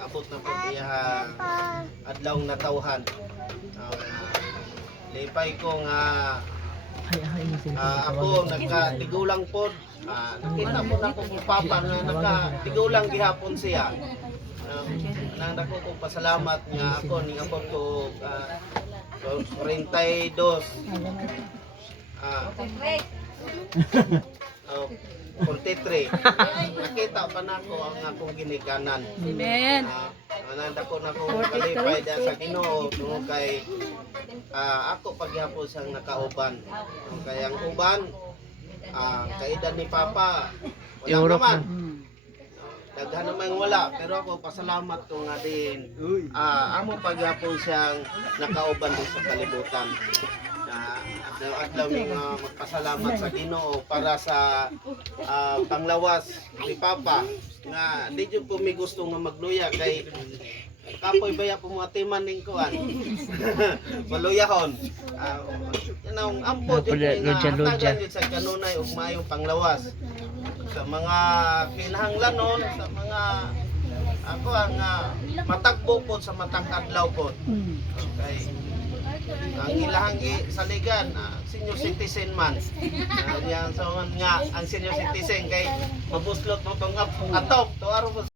abot na po iya adlaw natawhan. Lipay ko nga ako nagka-tigulang po. Nakita mo na ko papa nga nagka-tigulang gihapon siya. Nang dako ko pasalamat nga ako ning abot ko 42. Oh, 43. Nakita pa na ko ang akong ginikanan. Amen. Nandako na ko kalipay da sa Ginoo tungod kay ako pagyapon sang nakauban. Kaya ang uban kaedad ni Papa wala naman. Daghan naman wala pero ako pasalamat ko nga din amo pagyapon siyang nakauban din sa kalibutan. Adlaw mi nga magpasalamat sa Ginoo para sa panglawas ni Papa nga di jud po mi gusto nga magluya kay kapoy baya po mga timan ning kuan maluyahon ang ampo jud nga tagan jud sa kanunay ug maayong panglawas sa mga kinahanglanon sa mga ako ang matagbo po sa matang adlaw po. Okay. Ang ilahang saligan senior citizen man. Yan so nga ang senior citizen kay mabuslot mo pang atok to araw